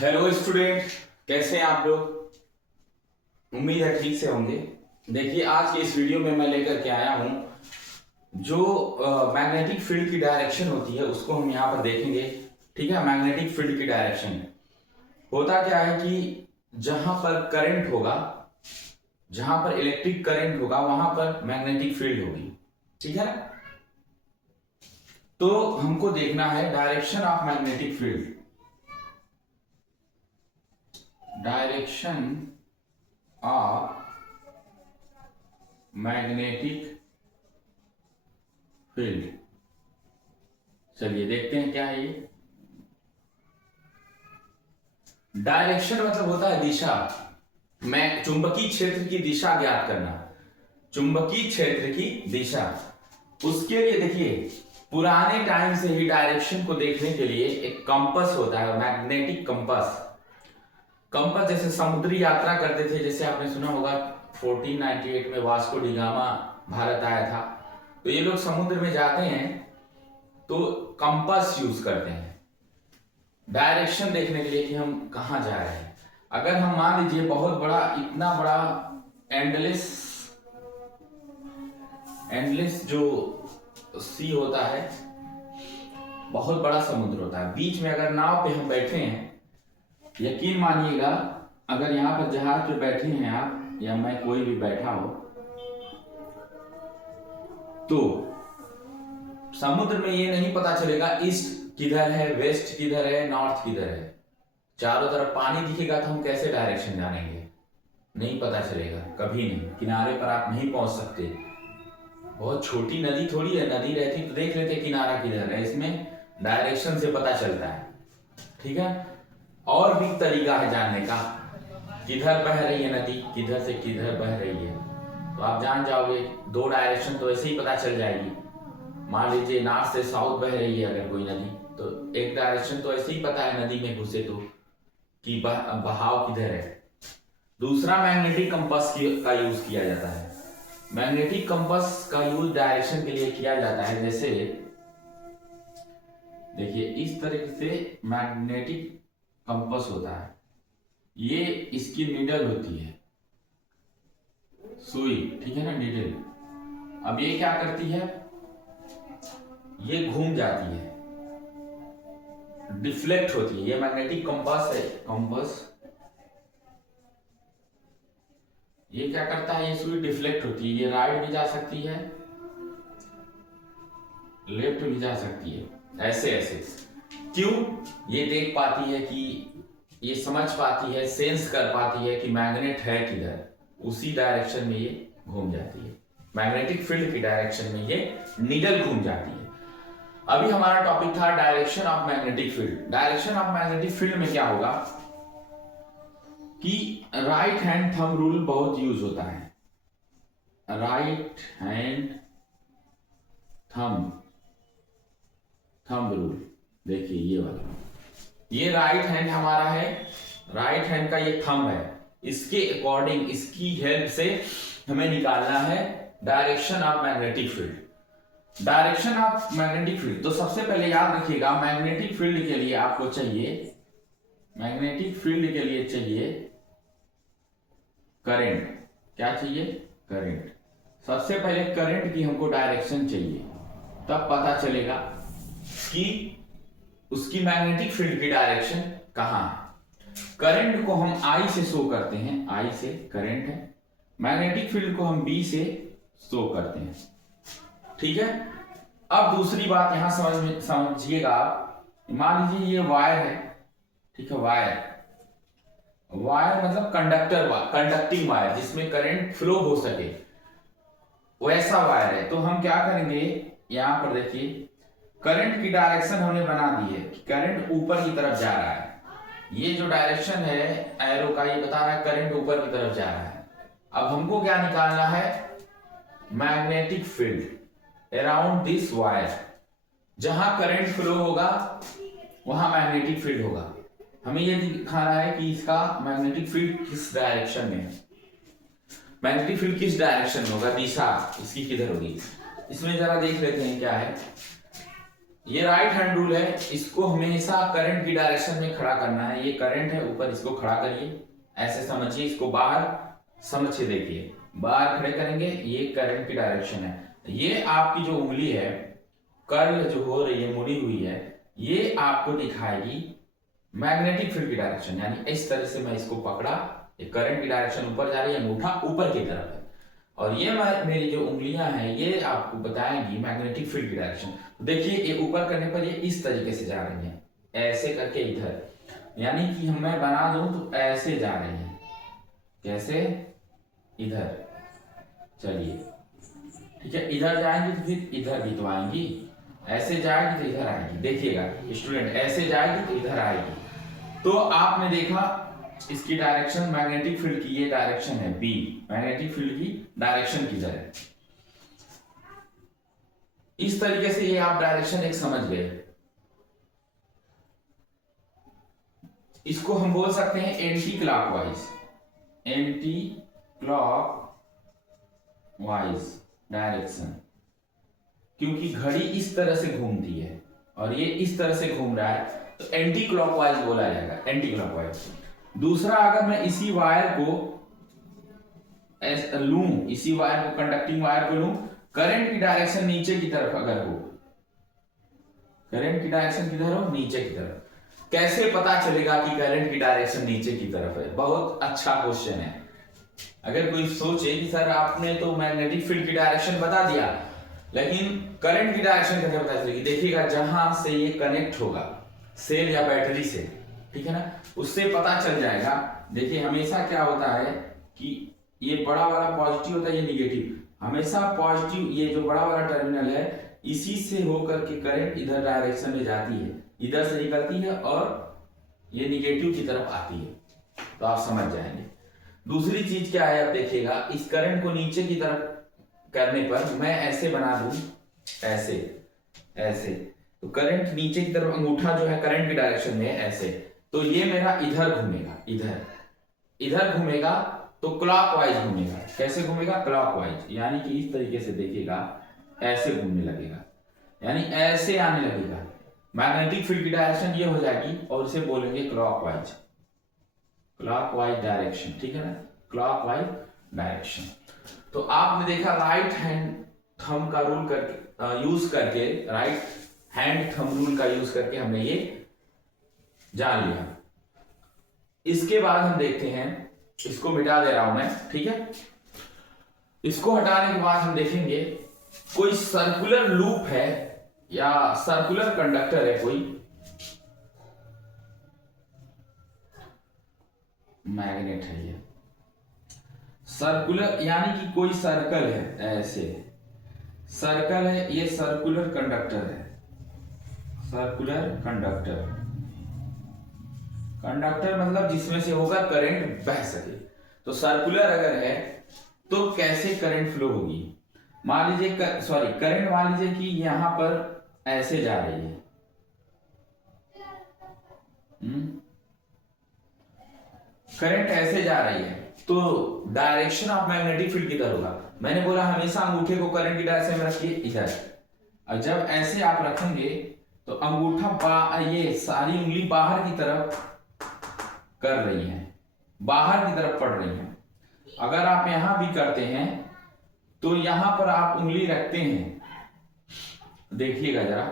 Hello student, कैसे हैं आप लोग। उम्मीद है ठीक से होंगे। देखिए, आज के इस वीडियो में मैं लेकर के आया हूं जो मैग्नेटिक फील्ड की डायरेक्शन होती है उसको हम यहाँ पर देखेंगे। ठीक है, मैग्नेटिक फील्ड की डायरेक्शन होता क्या है कि जहां पर करंट होगा, जहां पर इलेक्ट्रिक करंट होगा वहां पर मैग्नेटिक फील्ड होगी। ठीक है, तो हमको देखना है direction of magnetic field. Direction of magnetic field, चलिए देखते हैं क्या है ये। डायरेक्शन मतलब होता है दिशा। मैं चुंबकीय क्षेत्र की दिशा ज्ञात करना, चुंबकीय क्षेत्र की दिशा। उसके लिए देखिए, पुराने टाइम से ही डायरेक्शन को देखने के लिए एक कंपास होता है, मैग्नेटिक कंपास। कंपास जैसे समुद्री यात्रा करते थे, जैसे आपने सुना होगा 1498 में वास्को डी गामा भारत आया था, तो ये लोग समुद्र में जाते हैं तो कंपास यूज करते हैं डायरेक्शन देखने के लिए कि हम कहाँ जा रहे हैं। अगर हम मान लीजिए बहुत बड़ा, इतना बड़ा एंडलेस जो सी होता है, बहुत बड़ा समुद्र होता है, बीच में अगर नाव पे हम बैठे हैं, यकीन मानिएगा, अगर यहाँ पर जहाज पे बैठे हैं आप या मैं कोई भी बैठा हो, तो समुद्र में ये नहीं पता चलेगा ईस्ट किधर है, वेस्ट किधर है, नॉर्थ किधर है। चारों तरफ पानी दिखेगा तो हम कैसे डायरेक्शन जानेंगे, नहीं पता चलेगा, कभी नहीं। किनारे पर आप नहीं पहुंच सकते। बहुत छोटी नदी थोड़ी है, नदी रहती तो देख लेते किनारा किधर है, इसमें डायरेक्शन से पता चलता है। ठीक है, और भी तरीका है जानने का, किधर बह रही है नदी, किधर से किधर बह रही है, तो आप जान जाओगे। दो डायरेक्शन तो ऐसे ही पता चल जाएगी। मान लीजिए नॉर्थ से साउथ बह रही है अगर कोई नदी, तो एक डायरेक्शन तो ऐसे ही पता है नदी में घुसे तो कि बहाव किधर है। दूसरा, मैग्नेटिक कंपास का यूज किया जाता है। मैग्नेटिक कंपास का यूज डायरेक्शन के लिए किया जाता है। जैसे देखिए, इस तरीके से मैग्नेटिक कंपास होता है, ये इसकी नीडल होती है, सुई, ठीक है ना, नीडल। अब ये क्या करती है, ये घूम जाती है, डिफ्लेक्ट होती है। ये मैग्नेटिक कंपास है, कंपास। ये क्या करता है, ये सुई डिफ्लेक्ट होती है, ये राइट भी जा सकती है, लेफ्ट भी जा सकती है, ऐसे ऐसे। क्यों? ये देख पाती है कि, ये समझ पाती है, सेंस कर पाती है कि मैग्नेट है किधर, उसी डायरेक्शन में ये घूम जाती है। मैग्नेटिक फील्ड की डायरेक्शन में ये नीडल घूम जाती है। अभी हमारा टॉपिक था direction of magnetic field. Direction of magnetic field में क्या होगा कि राइट हैंड थंब रूल बहुत यूज होता है। राइट हैंड थंब रूल, देखिए ये वाला, ये राइट हैंड हमारा है, राइट हैंड का ये थंब है, इसके अकॉर्डिंग, इसकी हेल्प से हमें निकालना है direction of magnetic field. Direction of magnetic field, तो सबसे पहले याद रखिएगा, मैग्नेटिक फील्ड के लिए आपको चाहिए, मैग्नेटिक फील्ड के लिए चाहिए करंट। क्या चाहिए? करंट। सबसे पहले करंट की हमको डायरेक्शन चाहिए, तब पता चलेगा कि उसकी मैग्नेटिक फील्ड की डायरेक्शन कहां है। करंट को हम I से शो करते हैं, I से करंट है। मैग्नेटिक फील्ड को हम B से शो करते हैं। ठीक है, अब दूसरी बात यहां समझिएगा आप। मान लीजिए ये वायर है, ठीक है, वायर मतलब कंडक्टिंग वायर, जिसमें करंट फ्लो हो सके, वैसा वायर है। तो हम क्या करेंगे, यहां पर देखिए, करंट की डायरेक्शन हमने बना दी है कि करंट ऊपर की तरफ जा रहा है। ये जो डायरेक्शन है एरो का, ये बता रहा है करंट ऊपर की तरफ जा रहा है। अब हमको क्या निकालना है, magnetic field around this wire. जहां करंट फ्लो होगा वहां मैग्नेटिक फील्ड होगा। हमें ये दिखाना है कि इसका मैग्नेटिक फील्ड किस डायरेक्शन में है। मैग्नेटिक फील्ड किस डायरेक्शन में होगा, दिशा इसकी किधर होगी। इसमें जरा देख लेते हैं क्या है। ये राइट हैंड रूल है, इसको हमेशा करंट की डायरेक्शन में खड़ा करना है। ये करंट है ऊपर, इसको खड़ा करिए, ऐसे समझिए, इसको बाहर समझिए, देखिए बाहर खड़े करेंगे, ये करंट की डायरेक्शन है। ये आपकी जो उंगली है कर्ल जो हो रही है, मुड़ी हुई है, ये आपको दिखाएगी मैग्नेटिक फील्ड की डायरेक्शन। यानी इस तरह से मैं इसको पकड़ा, ये करंट की डायरेक्शन ऊपर जा रही है, अंगूठा ऊपर की तरफ है, और ये मेरी जो उंगलियां हैं ये आपको बताएंगी मैग्नेटिक फील्ड की डायरेक्शन। देखिए ये ऊपर करने पर ये इस तरीके से जा रही है, ऐसे करके इधर, यानी कि हम मैं बना दूं तो ऐसे जा रही है, कैसे, इधर। चलिए ठीक है, इधर जाएंगे तो फिर इधर भी तो आएंगी, ऐसे जाएगी तो इधर आएगी। देखिएगा स्टूडेंट, ऐसे जाएगी तो इधर आएगी। तो आपने देखा इसकी डायरेक्शन, मैग्नेटिक फील्ड की ये डायरेक्शन है बी, मैग्नेटिक फील्ड की डायरेक्शन किधर है। इस तरीके से ये आप डायरेक्शन एक समझ गए। इसको हम बोल सकते हैं anti clockwise, anti clockwise direction, क्योंकि घड़ी इस तरह से घूमती है और ये इस तरह से घूम रहा है, तो एंटी क्लॉकवाइज बोला जाएगा, एंटी क्लॉकवाइज। दूसरा, अगर मैं इसी वायर को लूं, इसी वायर को, कंडक्टिंग वायर को लूं, करंट की डायरेक्शन नीचे की तरफ अगर हो, करंट की डायरेक्शन किधर हो, नीचे की तरफ, कैसे पता चलेगा कि करंट की डायरेक्शन नीचे की तरफ है? बहुत अच्छा क्वेश्चन है। अगर कोई सोचे कि सर आपने तो मैग्नेटिक फील्ड की डायरेक्शन बता दिया, लेकिन करंट की डायरेक्शन कैसे पता चलेगी? देखिएगा जहां से ये कनेक्ट होगा सेल या बैटरी से, ठीक है ना, उससे पता चल जाएगा। देखिए हमेशा क्या होता है कि ये बड़ा वाला पॉजिटिव होता है, ये निगेटिव, हमेशा पॉजिटिव, ये जो बड़ा वाला टर्मिनल है इसी से होकर के करंट इधर डायरेक्शन में जाती है, इधर से निकलती है और ये निगेटिव की तरफ आती है, तो आप समझ जाएंगे। दूसरी चीज क्या है, आप देखिएगा इस करंट को नीचे की तरफ करने पर मैं ऐसे बना दूं, ऐसे ऐसे, तो करंट नीचे की तरफ, अंगूठा जो है करंट की डायरेक्शन में ऐसे, तो ये मेरा इधर घूमेगा, इधर इधर घूमेगा, तो क्लॉकवाइज घूमेगा। कैसे घूमेगा? क्लॉकवाइज, यानी कि इस तरीके से देखिएगा, ऐसे घूमने लगेगा, यानी ऐसे आने लगेगा। मैग्नेटिक फील्ड की डायरेक्शन ये हो जाएगी और इसे बोलेंगे क्लॉकवाइज, क्लॉकवाइज डायरेक्शन, ठीक है ना, क्लॉकवाइज डायरेक्शन। तो आपने देखा राइट हैंड थंब का रूल करके, यूज करके, राइट हैंड थंब रूल का यूज करके हमने ये जान लिया। इसके बाद हम देखते हैं, इसको मिटा दे रहा हूं मैं, ठीक है। इसको हटाने के बाद हम देखेंगे कोई सर्कुलर लूप है या सर्कुलर कंडक्टर है, कोई मैग्नेट है, ये सर्कुलर, यानी कि कोई सर्कल है, ऐसे सर्कल है, ये सर्कुलर कंडक्टर है, सर्कुलर कंडक्टर, कंडक्टर मतलब जिसमें से होगा करंट बह सके। तो सर्कुलर अगर है तो कैसे करंट फ्लो होगी? मान लीजिए करंट मान लीजिए कि यहां पर ऐसे जा रही है, करंट ऐसे जा रही है, तो डायरेक्शन ऑफ मैग्नेटिक फील्ड किधर होगा? मैंने बोला हमेशा अंगूठे को करंट की डायरेक्शन में रखिए, इधर। और जब ऐसे आप रखेंगे तो अंगूठा ये सारी उंगली बाहर की तरफ कर रही है, बाहर की तरफ पड़ रही है। अगर आप यहां भी करते हैं तो यहां पर आप उंगली रखते हैं, देखिएगा जरा,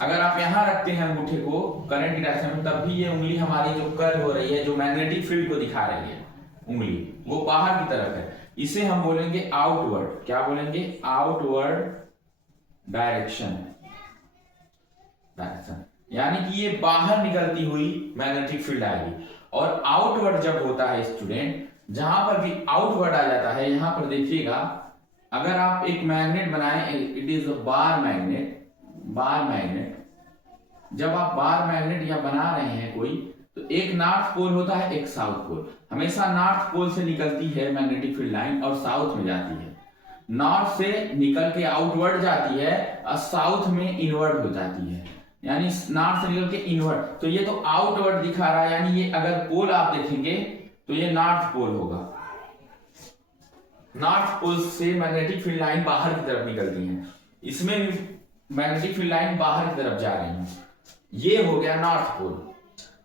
अगर आप यहां रखते हैं अंगूठे को करंट की डायरेक्शन में, तब भी ये उंगली हमारी जो कर्ल हो रही है, जो मैग्नेटिक फील्ड को दिखा रही है उंगली, वो बाहर की तरफ है। इसे हम बोलेंगे आउटवर्ड। क्या बोलेंगे? आउटवर्ड डायरेक्शन, यानी कि ये बाहर निकलती हुई मैग्नेटिक फील्ड आएगी। और आउटवर्ड जब होता है स्टूडेंट, जहां पर भी आउटवर्ड आ जाता है, यहां पर देखिएगा, अगर आप एक मैग्नेट बनाएं, it is a bar magnet, bar magnet, जब आप बार मैग्नेट या बना रहे हैं कोई, तो एक नॉर्थ पोल होता है, एक साउथ पोल। हमेशा नॉर्थ पोल से निकलती है मैग्नेटिक फील्ड लाइन और साउथ में जाती है। नॉर्थ से निकल के आउटवर्ड जाती है और साउथ में इनवर्ड हो जाती है, यानी नॉर्थ से निकल के इनवर्ड। तो ये तो आउटवर्ड दिखा रहा है, यानी ये अगर पोल आप देखेंगे तो ये नॉर्थ पोल होगा। नॉर्थ पोल से मैग्नेटिक फील्ड लाइन बाहर की तरफ निकलती है। इसमें भी मैग्नेटिक फील्ड लाइन बाहर की तरफ जा रही है। ये हो गया नॉर्थ पोल।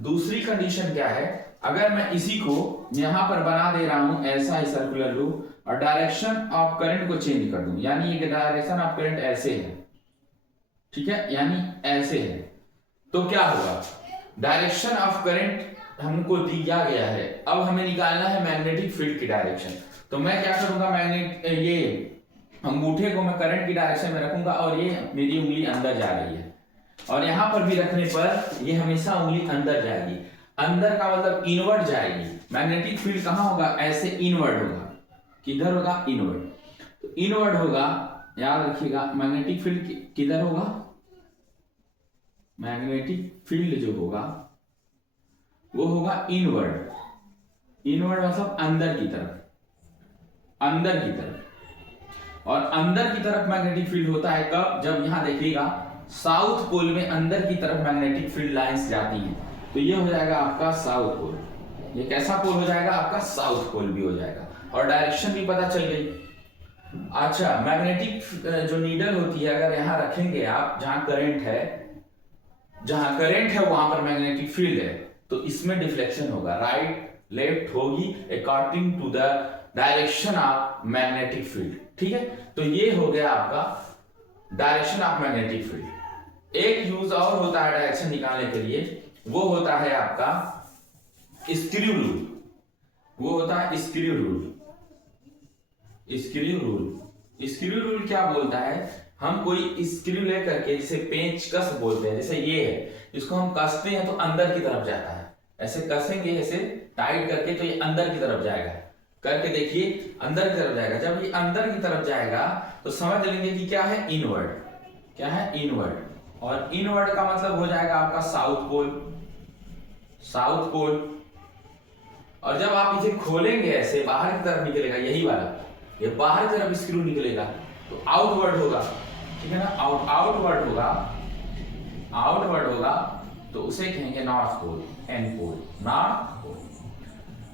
दूसरी कंडीशन क्या है, अगर मैं इसी को यहां पर बना दे रहा हूं ऐसा ही सर्कुलर लूप और डायरेक्शन ऑफ करंट को चेंज कर दूं, यानी ये डायरेक्शन ऑफ करंट ऐसे है, ठीक है, यानी ऐसे है, तो क्या होगा, डायरेक्शन ऑफ करंट हमको दिया गया है, अब हमें निकालना है मैग्नेटिक फील्ड की डायरेक्शन। तो मैं क्या करूंगा, मैग्नेट ये अंगूठे को मैं करंट की डायरेक्शन में रखूंगा और ये मेरी उंगली अंदर जा रही है, और यहां पर भी रखने पर ये हमेशा उंगली अंदर जाएगी। अंदर का मतलब इनवर्ड जाएगी। मैग्नेटिक फील्ड कहां होगा, ऐसे इनवर्ड होगा। किधर होगा, इनवर्ड। तो इनवर्ड होगा, याद रखिएगा, मैग्नेटिक फील्ड किधर होगा, मैग्नेटिक फील्ड जो होगा वो होगा इनवर्ड। इनवर्ड मतलब अंदर की तरफ, अंदर की तरफ। और अंदर की तरफ मैग्नेटिक फील्ड होता है कब, जब यहां देखिएगा साउथ पोल में अंदर की तरफ मैग्नेटिक फील्ड लाइंस जाती हैं, तो ये हो जाएगा आपका साउथ पोल। ये कैसा पोल हो जाएगा, आपका साउथ पोल भी हो जाएगा, और डायरेक्शन भी पता चल गई। अच्छा, मैग्नेटिक जो नीडल होती है, अगर यहां रखेंगे आप, जहां करंट है, जहां करंट है वहां पर मैग्नेटिक फील्ड है, तो इसमें डिफ्लेक्शन होगा, राइट लेफ्ट होगी according to the direction of magnetic field. ठीक है, तो ये हो गया आपका डायरेक्शन ऑफ मैग्नेटिक फील्ड। एक यूज और होता है डायरेक्शन निकालने के लिए, वो होता है आपका स्क्रू रूल। वो होता है screw rule. Screw rule, screw rule क्या बोलता है, हम कोई स्क्रू लेकर के, जिसे पेंचकस बोलते हैं, जैसे ये है, इसको हम कसते हैं तो अंदर की तरफ जाता है, ऐसे कसेंगे, ऐसे टाइट करके, तो ये अंदर की तरफ जाएगा, करके देखिए अंदर की तरफ जाएगा। जब ये अंदर की तरफ जाएगा तो समझ लेंगे कि क्या है, इनवर्ड। क्या है, इनवर्ड। और इनवर्ड का मतलब हो जाएगा आपका साउथ पोल, साउथ पोल। और जब आप इसे खोलेंगे ऐसे, बाहर की तरफ निकलेगा, यही वाला, ये बाहर की तरफ स्क्रू निकलेगा, तो आउटवर्ड होगा, ठीक है ना, आउटवर्ड होगा, आउटवर्ड होगा, तो उसे कहेंगे north pole, N pole, north pole.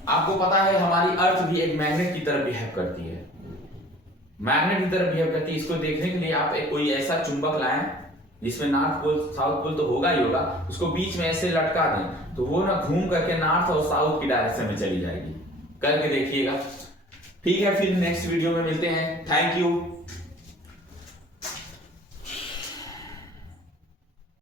आपको पता है हमारी अर्थ भी एक मैग्नेट की तरह बिहेव करती है, मैग्नेट की तरह बिहेव करती है। इसको देखने के लिए आप कोई ऐसा चुंबक लाएं जिसमें नॉर्थ पोल साउथ पोल तो होगा ही होगा, उसको बीच में ऐसे लटका दें, तो वो ना घूम करके नॉर्थ और साउथ की डायरेक्शन में चली जाएगी। करके देखिएगा। ठीक है, फिर नेक्स्ट वीडियो में मिलते हैं। Thank you.